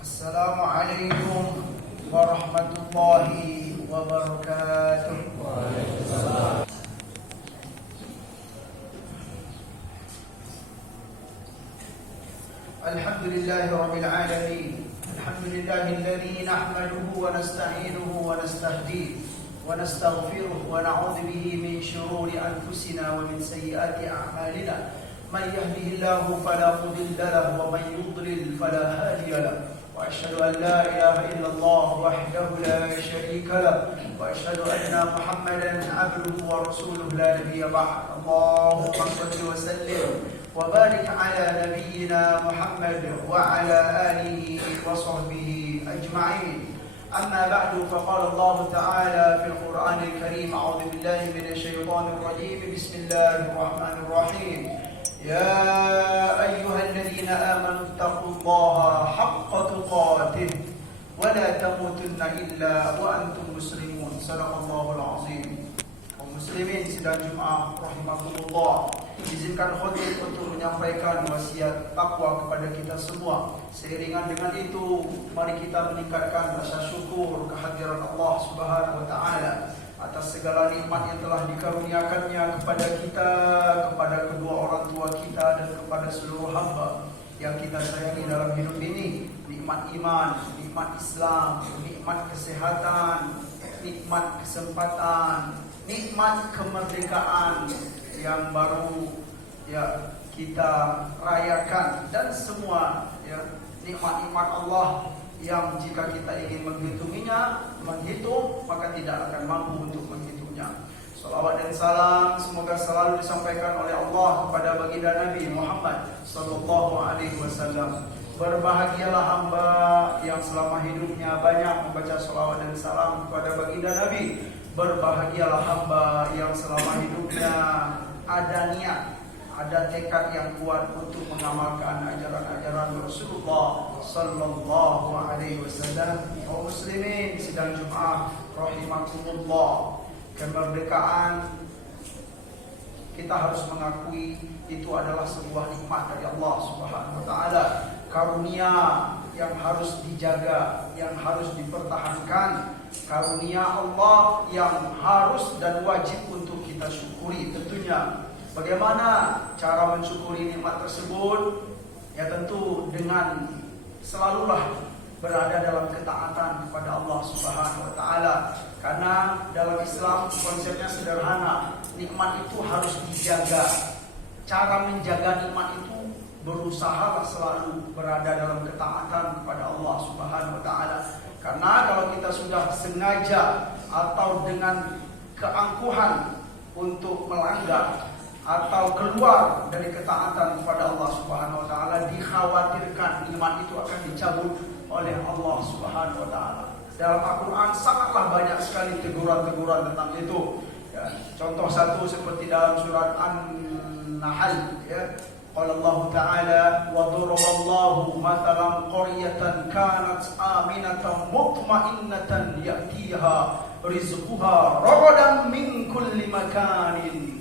Assalamualaikum warahmatullahi wabarakatuh. Waalaikumsalam. Alhamdulillahi rabbil alamin. Alhamdulillahilladzi nahmaduhu wa nasta'inuhu wa nastahdihi wa nastaghfiruh wa na'udzu bihi min shururi anfusina wa min sayyiati a'malina. Man yahdihillahu fala mudilla lahu wa man yudlil fala hadiya lahu. وأشهد أن لا إله إلا الله وحده لا شريك له وأشهد أن محمدا عبده ورسوله لا نبي بعد. اللهم صل وسلم وبارك على نبينا محمد وعلى آله وصحبه أجمعين. أما بعد فقال الله تعالى في القرآن الكريم: أعوذ بالله من الشيطان الرجيم. بسم الله الرحمن الرحيم. يا أيها الذين آمنوا اتقوا الله حق تقاته ولا تموتن إلا وأنتم مسلمون. صدق الله العظيم. Kaum muslimin sidang Jumat rahimakumullah, izinkan khotib untuk menyampaikan wasiat takwa kepada kita semua. Seiringan dengan itu, mari kita meningkatkan rasa syukur kehadiran Allah Subhanahu wa taala atas segala nikmat yang telah dikaruniakannya kepada kita, kepada kedua orang tua kita, dan kepada seluruh hamba yang kita sayangi dalam hidup ini. Nikmat iman, nikmat Islam, nikmat kesehatan, nikmat kesempatan, nikmat kemerdekaan yang baru ya kita rayakan, dan semua ya nikmat-nikmat Allah yang jika kita ingin menghitung maka tidak akan mampu untuk menghitungnya. Salawat dan salam semoga selalu disampaikan oleh Allah kepada baginda Nabi Muhammad sallallahu alaihi wasallam. Berbahagialah hamba yang selama hidupnya banyak membaca salawat dan salam kepada baginda Nabi. Berbahagialah hamba yang selama hidupnya ada niat, ada tekad yang kuat untuk mengamalkan ajaran-ajaran Rasulullah sallallahu alaihi wasallam. Kaum muslimin sidang Jumat rahimakumullah, kemerdekaan kita harus mengakui itu adalah sebuah nikmat dari Allah Subhanahu wa taala, karunia yang harus dijaga, yang harus dipertahankan, karunia Allah yang harus dan wajib untuk kita syukuri tentunya. Bagaimana cara mensyukuri nikmat tersebut? Ya tentu dengan selalulah berada dalam ketaatan kepada Allah Subhanahu wa taala. Karena dalam Islam konsepnya sederhana, nikmat itu harus dijaga. Cara menjaga nikmat itu berusahalah selalu berada dalam ketaatan kepada Allah Subhanahu wa taala. Karena kalau kita sudah sengaja atau dengan keangkuhan untuk melanggar atau keluar dari ketaatan kepada Allah Subhanahu wa taala, dikhawatirkan nikmat itu akan dicabut oleh Allah Subhanahu wa taala. Dalam Al-Qur'an sangatlah banyak sekali teguran-teguran tentang itu. Ya, contoh satu seperti dalam surat An-Nahl, ya. Qala Allah Ta'ala: "Wa daraballahu mathalan qaryatan kanat aminatan mutma'innatan ya'tiha rizquha ragadan min kulli makanin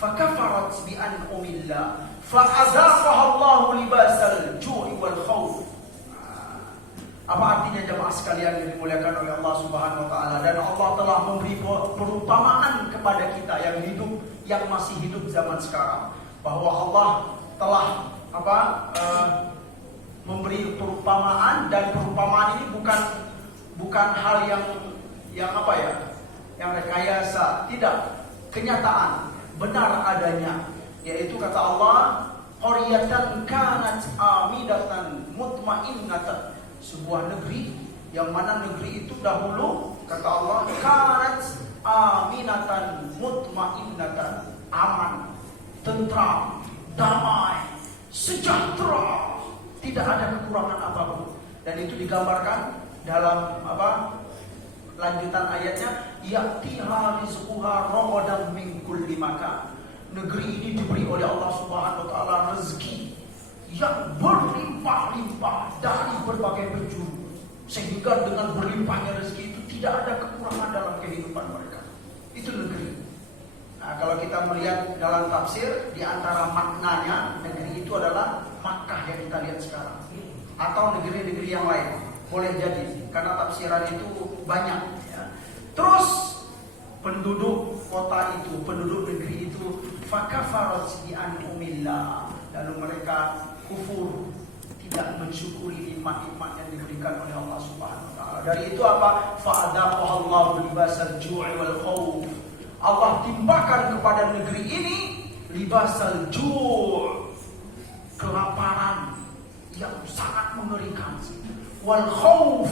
فكفرت بأنعم الله فأذاقها الله لباس الجوع والخوف." Apa artinya jemaah sekalian yang dimuliakan oleh Allah Subhanahu wa taala? Dan Allah telah memberi perumpamaan kepada kita yang masih hidup zaman sekarang, bahwa Allah telah memberi perumpamaan, dan perumpamaan ini bukan hal yang rekayasa, tidak, kenyataan, benar adanya, yaitu kata Allah, qaryatan kanat amidatan mutmainnatan, sebuah negeri yang mana negeri itu dahulu kata Allah kanat aminatan mutmainnatan, aman, tentram, damai, sejahtera, tidak ada kekurangan apapun. Dan itu digambarkan dalam lanjutan ayatnya, ya'tiha rizquha ragadan min kulli makan. Negeri ini diberi oleh Allah Subhanahu wa taala rezeki yang berlimpah-limpah dari berbagai penjuru, sehingga dengan berlimpahnya rezeki itu tidak ada kekurangan dalam kehidupan mereka. Itu negeri. Nah, kalau kita melihat dalam tafsir, di antara maknanya negeri itu adalah Makkah yang kita lihat sekarang. atau negeri-negeri yang lain. Boleh jadi, karena tafsiran itu banyak. Ya. Terus penduduk kota itu, penduduk negeri itu, fakafarat bi an'umillah, lalu mereka kufur, tidak mensyukuri nikmat-nikmat yang diberikan oleh Allah Subhanahu wa taala. Dari itu apa? Fa'adaqahallahu libasal ju'i wal khauf. Allah timpakan kepada negeri ini libasal ju', kelaparan yang sangat mengerikan, wal khauf,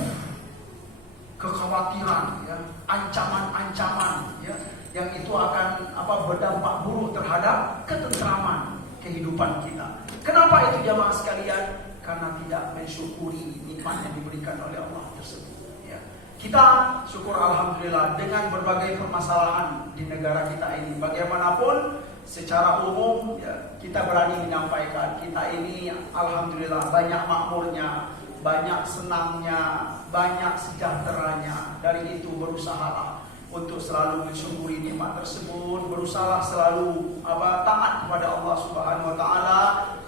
kekhawatiran, ya, ancaman-ancaman, ya, yang itu akan berdampak buruk terhadap ketentraman kehidupan kita. Kenapa itu jamaah sekalian? Karena tidak mensyukuri nikmat yang diberikan oleh Allah tersebut. Ya. Kita syukur alhamdulillah dengan berbagai permasalahan di negara kita ini. Bagaimanapun secara umum, ya, kita berani menyampaikan kita ini alhamdulillah banyak makmurnya, banyak senangnya, banyak sejahteranya. Dari itu berusahalah untuk selalu mensyukuri nikmat tersebut, berusaha selalu taat kepada Allah Subhanahu wa taala,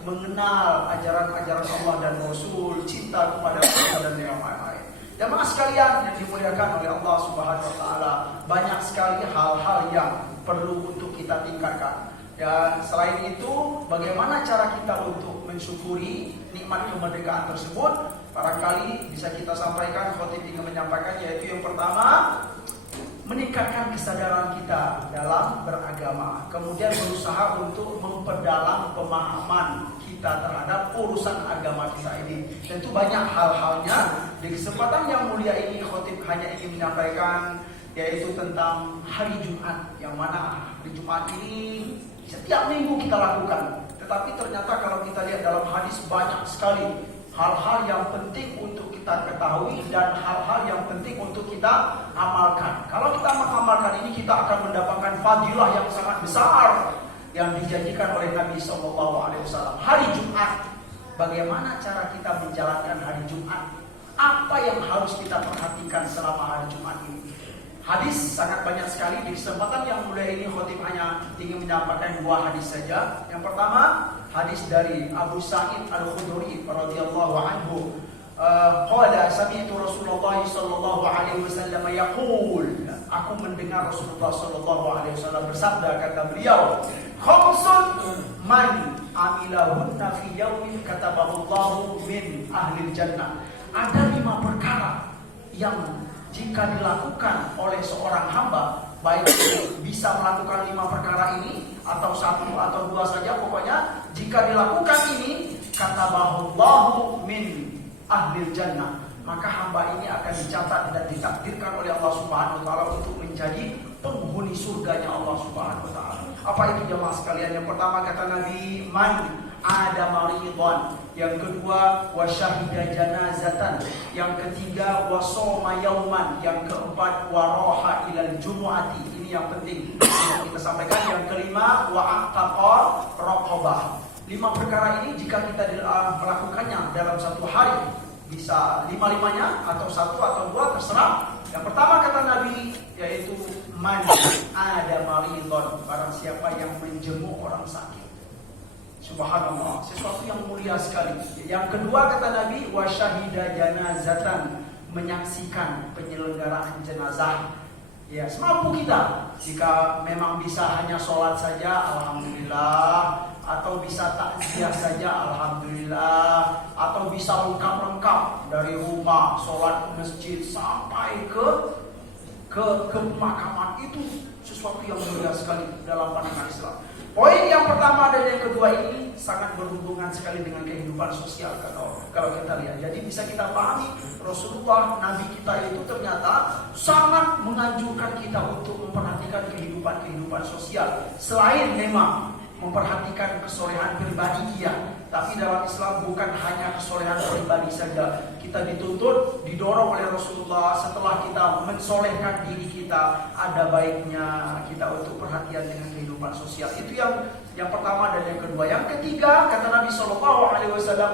mengenal ajaran-ajaran Allah dan Rasul, cinta kepada Allah dan yang lain-lain. Jemaah sekalian yang dimuliakan oleh Allah Subhanahu wa taala, banyak sekali hal-hal yang perlu untuk kita tingkatkan. Ya, selain itu, bagaimana cara kita untuk mensyukuri nikmat kemerdekaan tersebut? Barangkali bisa kita sampaikan, khotib ingin menyampaikan, yaitu yang pertama, meningkatkan kesadaran kita dalam beragama, kemudian berusaha untuk memperdalam pemahaman kita terhadap urusan agama kita ini. Tentu banyak hal-halnya. Di kesempatan yang mulia ini, khotib hanya ingin menyampaikan yaitu tentang hari Jumat, yang mana hari Jumat ini setiap minggu kita lakukan. Tetapi ternyata kalau kita lihat dalam hadis, banyak sekali hal-hal yang penting untuk kita ketahui dan hal-hal yang penting untuk kita amalkan. Kalau kita mengamalkan ini, kita akan mendapatkan fadilah yang sangat besar yang dijanjikan oleh Nabi SAW. Hari Jumat, bagaimana cara kita menjalankan hari Jumat? Apa yang harus kita perhatikan selama hari Jumat ini? Hadis sangat banyak sekali. Di kesempatan yang mulia ini, khotib hanya ingin menyampaikan 2 hadis saja. Yang pertama, hadis dari Abu Sa'id Al-Khudri radhiyallahu anhu. Qala sami'tu Rasulullah sallallahu alaihi wasallam yaqul, aku mendengar Rasulullah sallallahu alaihi wasallam bersabda, kata beliau, khamsun man amilahunna fi yaumin kataballahu min ahli jannah. Ada 5 perkara yang jika dilakukan oleh seorang hamba, baik bisa melakukan 5 perkara ini atau 1 atau 2 saja, pokoknya jika dilakukan ini, kataballahu min ahli jannah, maka hamba ini akan dicatat dan ditakdirkan oleh Allah Subhanahu wa taala untuk menjadi penghuni surganya Allah Subhanahu wa taala. Apa itu jemaah sekalian? Yang pertama kata Nabi, man ada maridhan. Yang kedua, wa syahida janazatan. Yang ketiga, wa shoma yauman. Yang keempat, wa raha ilal jumu'ati. Ini yang penting yang kita sampaikan. Yang kelima, wa aqaqa raqabah. 5 perkara ini jika kita melakukannya dalam 1 hari, bisa 5-5-nya atau 1 atau 2 terserah. Yang pertama kata Nabi, yaitu man ada maridon, barang siapa yang menjenguk orang sakit. Subhanallah, sesuatu yang mulia sekali. Yang kedua kata Nabi, wa syahida janazatan, menyaksikan penyelenggaraan jenazah. Ya, semampu kita. Jika memang bisa hanya sholat saja, alhamdulillah. Atau bisa takziah saja, alhamdulillah. Atau bisa lengkap-lengkap dari rumah, sholat masjid sampai ke pemakaman, itu sesuatu yang mulia sekali dalam pandangan Islam. Poin yang pertama dan yang kedua ini sangat berhubungan sekali dengan kehidupan sosial kalau kita lihat. Jadi bisa kita pahami, Rasulullah Nabi kita itu ternyata sangat menganjurkan kita untuk memperhatikan kehidupan sosial. Selain memang memperhatikan kesolehan pribadi dia, tapi dalam Islam bukan hanya kesolehan pribadi saja. Kita dituntut, didorong oleh Rasulullah, setelah kita mensolehkan diri kita, ada baiknya kita untuk perhatian dengan kehidupan sosial. Itu yang pertama dan yang kedua. Yang ketiga kata Nabi SAW,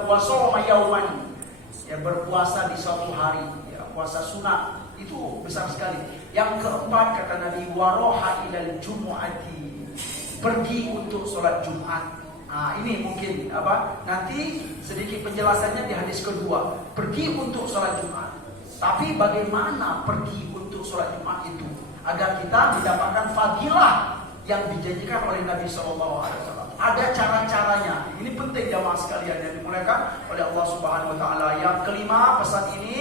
wa shoma yauman, ya, berpuasa di suatu hari, ya, puasa sunat, itu besar sekali. Yang keempat kata Nabi, wa raha ilal jumu'ati, pergi untuk sholat Jumat. Nah, ini mungkin nanti sedikit penjelasannya di hadis kedua. Pergi untuk sholat Jumat. Tapi bagaimana pergi untuk sholat Jumat itu agar kita mendapatkan fadilah yang dijanjikan oleh Nabi SAW? Ada cara-caranya. Ini penting jamaah sekalian yang dimuliakan oleh Allah Subhanahu Wa Taala. Yang kelima pesan ini,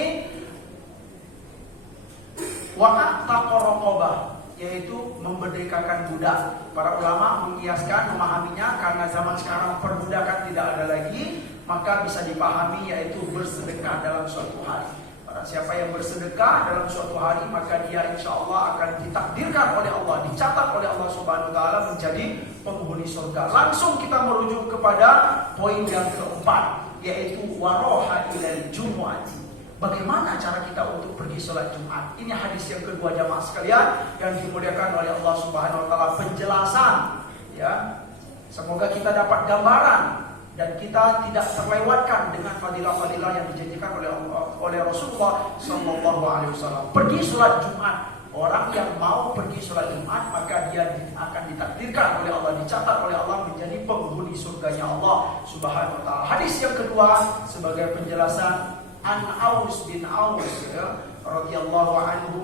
wa'ataqorokobah, yaitu memerdekakan budak. Para ulama mengiaskan, memahaminya karena zaman sekarang perbudakan tidak ada lagi, maka bisa dipahami yaitu bersedekah dalam suatu hari. Barang siapa yang bersedekah dalam suatu hari, maka dia insya Allah akan ditakdirkan oleh Allah, dicatat oleh Allah Subhanahu Wa Taala menjadi penghuni surga. Langsung kita merujuk kepada poin yang keempat, yaitu waroha ilal jumu'ati. Bagaimana cara kita untuk pergi sholat Jumat? Ini hadis yang kedua jamaah sekalian yang dimuliakan oleh Allah Subhanahu Wa Taala. Penjelasan, ya. Semoga kita dapat gambaran dan kita tidak terlewatkan dengan fadilah-fadilah yang dijanjikan oleh Rasulullah Sallallahu Alaihi Wasallam. Pergi sholat Jumat. Orang yang mau pergi sholat Jumat, maka dia akan ditakdirkan oleh Allah, dicatat oleh Allah menjadi penghuni surganya Allah Subhanahu Wa Taala. Hadis yang kedua sebagai penjelasan, An Aus bin Aus radhiyallahu anhu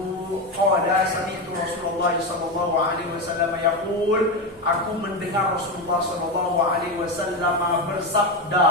qala sami'tu Rasulullah sallallahu alaihi wasallam yaqul, aku mendengar Rasulullah sallallahu alaihi wasallam bersabda.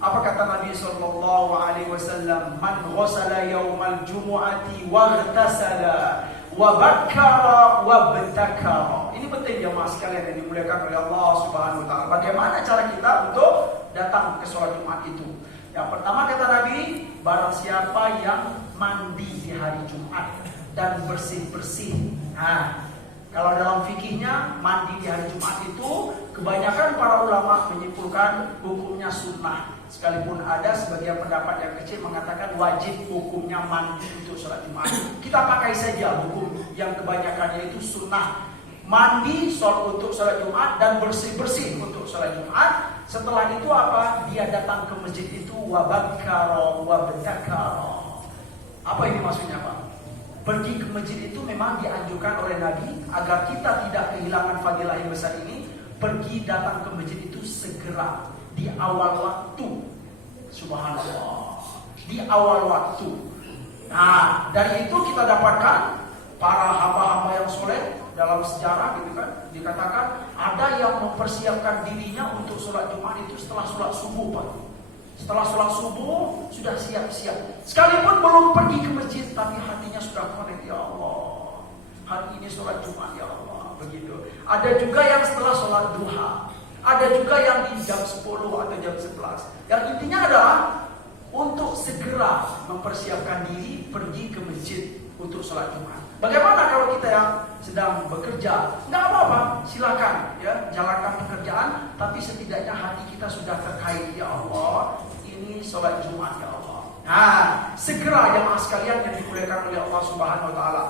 Apa kata Nabi sallallahu alaihi wasallam? Man ghassala yaumal jumu'ati wa ightasala wa bakkara wa bentakara. Ini penting jemaah sekalian yang dimuliakan oleh Allah Subhanahu Wa Taala. Bagaimana cara kita untuk datang ke sholat Jumat itu? Yang pertama kata Nabi, barang siapa yang mandi di hari Jumat dan bersih-bersih. Nah, kalau dalam fikihnya mandi di hari Jumat itu kebanyakan para ulama menyimpulkan hukumnya sunnah. Sekalipun ada sebagian pendapat yang kecil mengatakan wajib hukumnya mandi untuk sholat Jumat. Kita pakai saja hukum yang kebanyakannya itu sunnah. Mandi untuk sholat Jumat dan bersih-bersih untuk sholat Jumat. Setelah itu apa? Dia datang ke masjid itu wabakkara wabentakara. Apa ini maksudnya Pak? Pergi ke masjid itu memang dianjurkan oleh Nabi agar kita tidak kehilangan fadilah yang besar ini. Pergi datang ke masjid itu segera di awal waktu. Subhanallah. Di awal waktu. Nah, dari itu kita dapatkan para hamba-hamba yang soleh dalam sejarah gitu kan, dikatakan ada yang mempersiapkan dirinya untuk sholat Jumat itu setelah sholat subuh Pak. Setelah sholat subuh sudah siap-siap. Sekalipun belum pergi ke masjid, tapi hatinya sudah connect, ya Allah, hari ini sholat Jumat ya Allah, begitu. Ada juga yang setelah sholat duha, ada juga yang di jam 10 atau jam 11. Yang intinya adalah untuk segera mempersiapkan diri pergi ke masjid untuk sholat Jumat. Bagaimana kalau kita yang sedang bekerja? Nggak apa-apa, silakan ya jalankan pekerjaan, tapi setidaknya hati kita sudah terkait, ya Allah, ini sholat Jumat ya Allah. Nah, segera jemaah sekalian yang dimuliakan oleh Allah Subhanahu Wa Taala.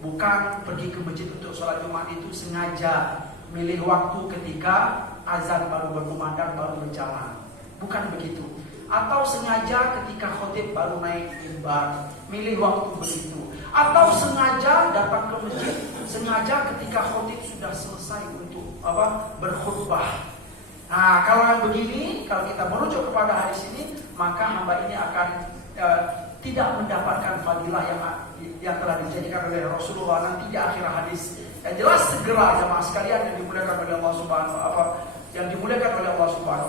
Bukan pergi ke masjid untuk sholat Jumat itu sengaja milih waktu ketika azan baru berkumandang baru berjalan. Bukan begitu. Atau sengaja ketika khotib baru naik mimbar, milih waktu begitu. Atau sengaja datang ke masjid, sengaja ketika khotib sudah selesai untuk berkhutbah. Nah, kalau yang begini, kalau kita merujuk kepada hadis ini, maka hamba ini akan tidak mendapatkan fadilah yang telah dijanjikan oleh Rasulullah nanti di akhir hadis. Yang jelas segera jemaah sekalian yang dimuliakan oleh Allah Subhanahu wa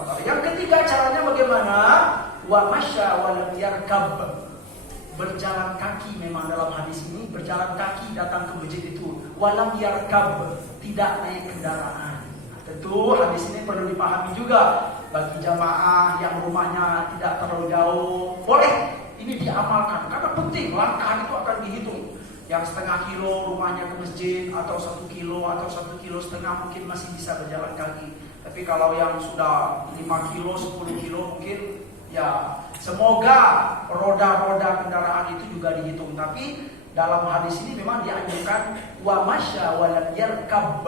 Taala. Yang ketiga caranya bagaimana? Wa masya wa lam yarkab. Berjalan kaki memang dalam hadis ini, berjalan kaki datang ke masjid itu. Wa lam yarkab, tidak naik kendaraan. Nah, tentu hadis ini perlu dipahami juga bagi jamaah yang rumahnya tidak terlalu jauh. Boleh ini diamalkan karena penting, langkah itu akan dihitung. Yang setengah kilo rumahnya ke masjid, atau 1 kilo atau 1,5 kilo mungkin masih bisa berjalan kaki. Tapi kalau yang sudah 5 kilo, 10 kilo mungkin ya semoga roda-roda kendaraan itu juga dihitung. Tapi dalam hadis ini memang dianjurkan wa masya wa lam yarkab,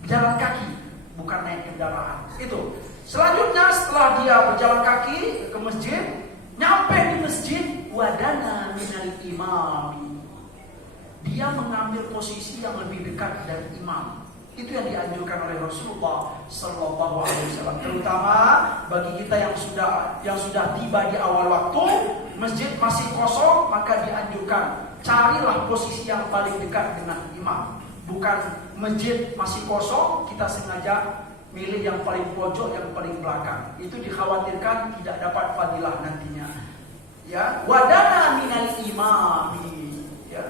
berjalan kaki, bukan naik kendaraan. Itu. Selanjutnya setelah dia berjalan kaki ke masjid, nyampe di masjid wadana minal imam. Dia mengambil posisi yang lebih dekat dari imam. Itu yang dianjurkan oleh Rasulullah Sallallahu Alaihi Wasallam. Terutama bagi kita yang sudah tiba di awal waktu, masjid masih kosong, maka dianjurkan carilah posisi yang paling dekat dengan imam. Bukan masjid masih kosong, kita sengaja milih yang paling pojok, yang paling belakang. Itu dikhawatirkan tidak dapat fadilah nantinya. Ya, wadana minal imami. Ya.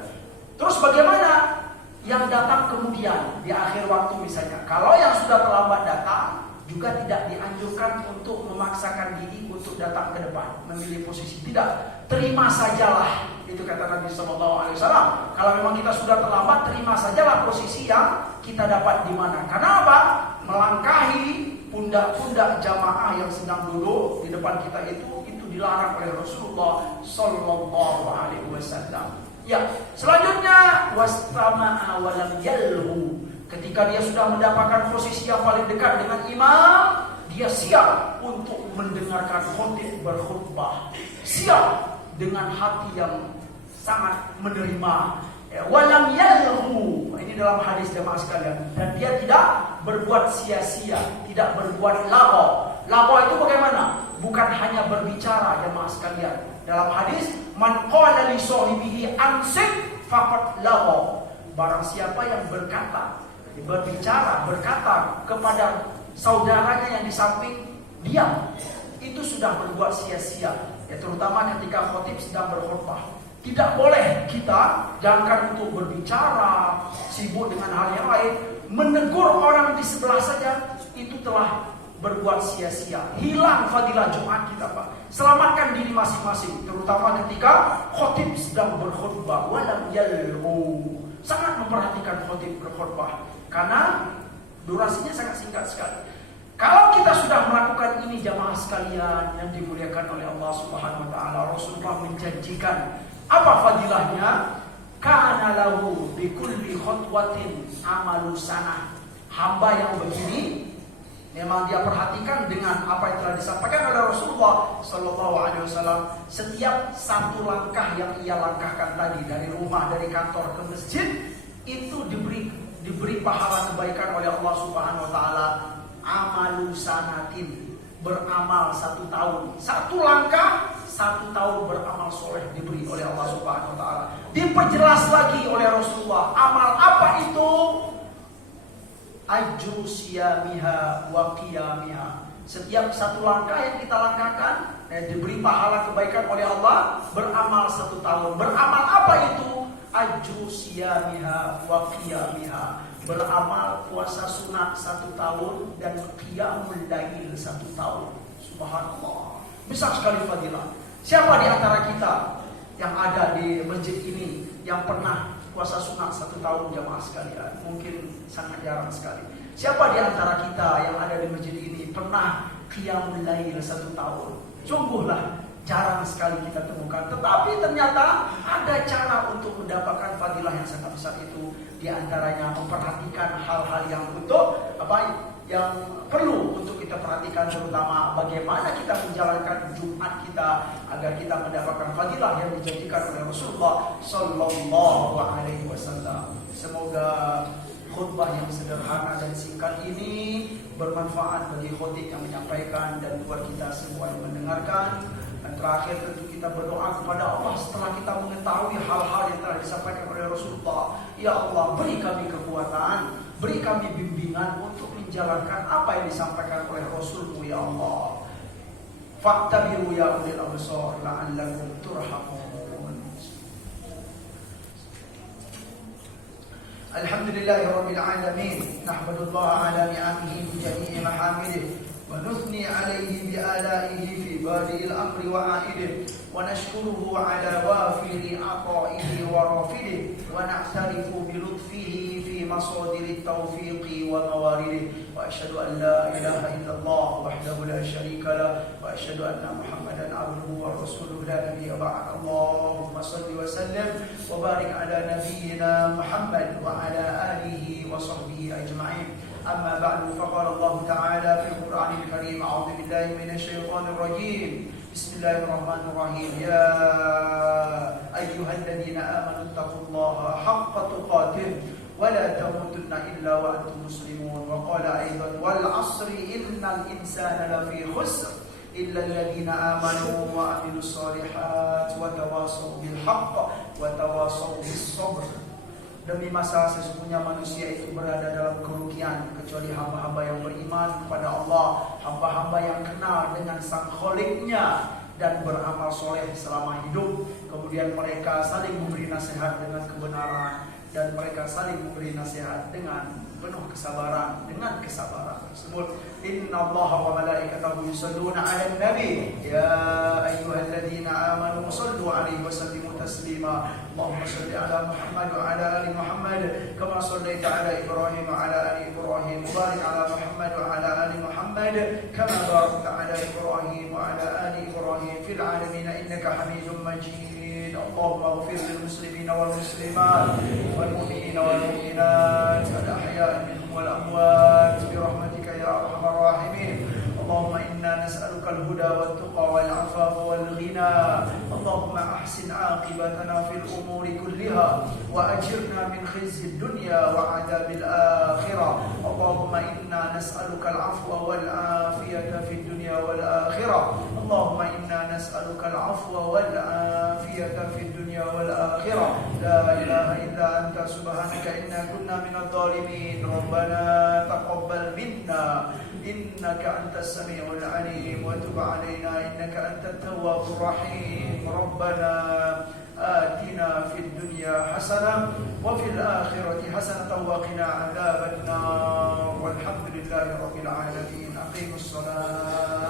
Terus bagaimana yang datang kemudian di akhir waktu misalnya? Kalau yang sudah terlambat datang, juga tidak dianjurkan untuk memaksakan diri untuk datang ke depan, memilih posisi. Tidak, terima sajalah. Itu kata Nabi SAW. Kalau memang kita sudah terlambat, terima sajalah posisi yang kita dapat di mana. Karena apa? Melangkahi pundak-pundak jamaah yang sedang duduk di depan kita itu dilarang oleh Rasulullah Sallallahu Alaihi Wasallam. Ya, selanjutnya wastama'a walam yalhu. Ketika dia sudah mendapatkan posisi yang paling dekat dengan imam, dia siap untuk mendengarkan khotib berkhutbah. Siap dengan hati yang sangat menerima. Walam yalhu. Ini dalam hadis jemaah sekalian. Dan dia tidak berbuat sia-sia, tidak berbuat lagho. Lagho itu bagaimana? Bukan hanya berbicara jemaah sekalian. Dalam hadis, man qala li sahibihi ansik faqad lagho. Barang siapa yang berkata, berkata kepada saudaranya yang di samping diam, itu sudah berbuat sia-sia. Ya, terutama ketika khotib sedang berkhutbah. Tidak boleh kita, jangankan untuk berbicara, sibuk dengan hal yang lain, menegur orang di sebelah saja, itu telah berbuat sia-sia. Hilang fadilah Jumat kita, Pak. Selamatkan diri masing-masing, terutama ketika khotib sedang berkhutbah. Walam yalhu. Sangat memperhatikan khotib berkhutbah, karena durasinya sangat singkat sekali. Kalau kita sudah melakukan ini jamaah sekalian yang dimuliakan oleh Allah Subhanahu wa taala, Rasulullah menjanjikan apa fadilahnya? Kana lahu bi kulli khutwatin amalu sanah. Hamba yang begini memang dia perhatikan dengan apa yang telah disampaikan oleh Rasulullah Sallallahu Alaihi Wasallam. Setiap satu langkah yang ia langkahkan tadi, dari rumah, dari kantor ke masjid, itu diberi pahala kebaikan oleh Allah Subhanahu Wa Taala. Amalu sanatin, beramal 1 tahun. 1 langkah 1 tahun beramal soleh diberi oleh Allah Subhanahu Wa Taala. Diperjelas lagi oleh Rasulullah, amal apa itu? Ajru siyamiha wa qiyamiha. Setiap 1 langkah yang kita langkahkan diberi pahala kebaikan oleh Allah, beramal 1 tahun. Beramal apa itu? Ajru siyamiha wa qiyamiha. Beramal puasa sunat 1 tahun dan qiyamul lail 1 tahun. Subhanallah, besar sekali fadilah. Siapa di antara kita yang ada di masjid ini yang pernah puasa sunat 1 tahun jamaah sekalian? Mungkin sangat jarang sekali. Siapa di antara kita yang ada di masjid ini pernah qiyamul lail 1 tahun? Sungguhlah jarang sekali kita temukan. Tetapi ternyata ada cara untuk mendapatkan fadilah yang sangat besar itu. Di antaranya memperhatikan hal-hal yang yang perlu untuk kita perhatikan, terutama bagaimana kita menjalankan Jumat kita agar kita mendapatkan fadilah yang dijanjikan oleh Rasulullah Sallallahu Alaihi Wasallam. Semoga khutbah yang sederhana dan singkat ini bermanfaat bagi khotib yang menyampaikan dan buat kita semua yang mendengarkan. Dan terakhir tentu kita berdoa kepada Allah setelah kita mengetahui hal-hal yang telah disampaikan oleh Rasulullah. Ya Allah, beri kami kekuatan, beri kami bimbingan untuk menjalankan apa yang disampaikan oleh Rasul-Mu ya Allah. Fa'tabiru ya ulil absar la'allakum turhamun. Alhamdulillahirabbil alamin. Nahmadullaha ala ni'amihi bi jami'i mahamidihi. ونثني عليه بآلائه في بادئ الأمر وعائده ونشكره على وافر عطائه ورافده ونعترف بلطفه في مصادر التوفيق وموارده وأشهد أن لا إله إلا الله وحده لا شريك له وأشهد أن محمدا عبده ورسوله لا نبي بعد. اللهم صل وسلم وبارك على نبينا محمد وعلى آله وصحبه أجمعين. أما بعد فقال الله تعالى في القرآن الكريم أعوذ بالله من الشيطان الرجيم بسم الله الرحمن الرحيم يا أيها الذين آمنوا اتقوا الله حق تقاته ولا تموتن إلا وأنتم مسلمون. وقال أيضا والعصر إن الإنسان لفي خسر إلا الذين آمنوا وعملوا الصالحات وتواصوا بالحق وتواصوا بالصبر. Demi masa sesungguhnya manusia itu berada dalam kerugian kecuali hamba-hamba yang beriman kepada Allah, hamba-hamba yang kenal dengan sang Kholiknya dan beramal soleh selama hidup. Kemudian mereka saling memberi nasihat dengan kebenaran dan mereka saling memberi nasihat dengan penuh kesabaran, dengan kesabaran tersebut. Inna Allaha wa malaikatahu yusalluna 'alan nabi ya ayyuhalladzina amanu sallu 'alaihi wa sallimu taslima. Allahumma shalli 'ala Muhammad wa 'ala ali Muhammad kama shallaita 'ala Ibrahim wa 'ala ali Ibrahim. Barik 'ala Muhammad wa 'ala ali Muhammad kama barakta 'ala Ibrahim wa 'ala ali Ibrahim fil 'alamin innaka Hamidum Majid. Allahumma ighfir lil muslimina wal muslimat wal mu'minina wal mu'minat al ahya'i minhum wal amwat bi rahmatika ya arhamar rahimin. اللهم إنا نسألك الهدى والتقى والعفاف والغنى. اللهم أحسن عاقبتنا في الأمور كلها وأجرنا من خزي الدنيا وعذاب الآخرة. اللهم إنا نسألك العفو والعافية في الدنيا والآخرة. اللهم إنا نسألك العفو والعافية في الدنيا والآخرة. لا إله إلا أنت سبحانك إنا كنا من الظالمين. ربنا تقبل منا إنك أنت السميع العليم وتب علينا إنك أنت التواب الرحيم. ربنا آتنا في الدنيا حسنة وفي الآخرة حسنة وقنا عذاب النار. والحمد لله رب العالمين. أقيموا الصلاة.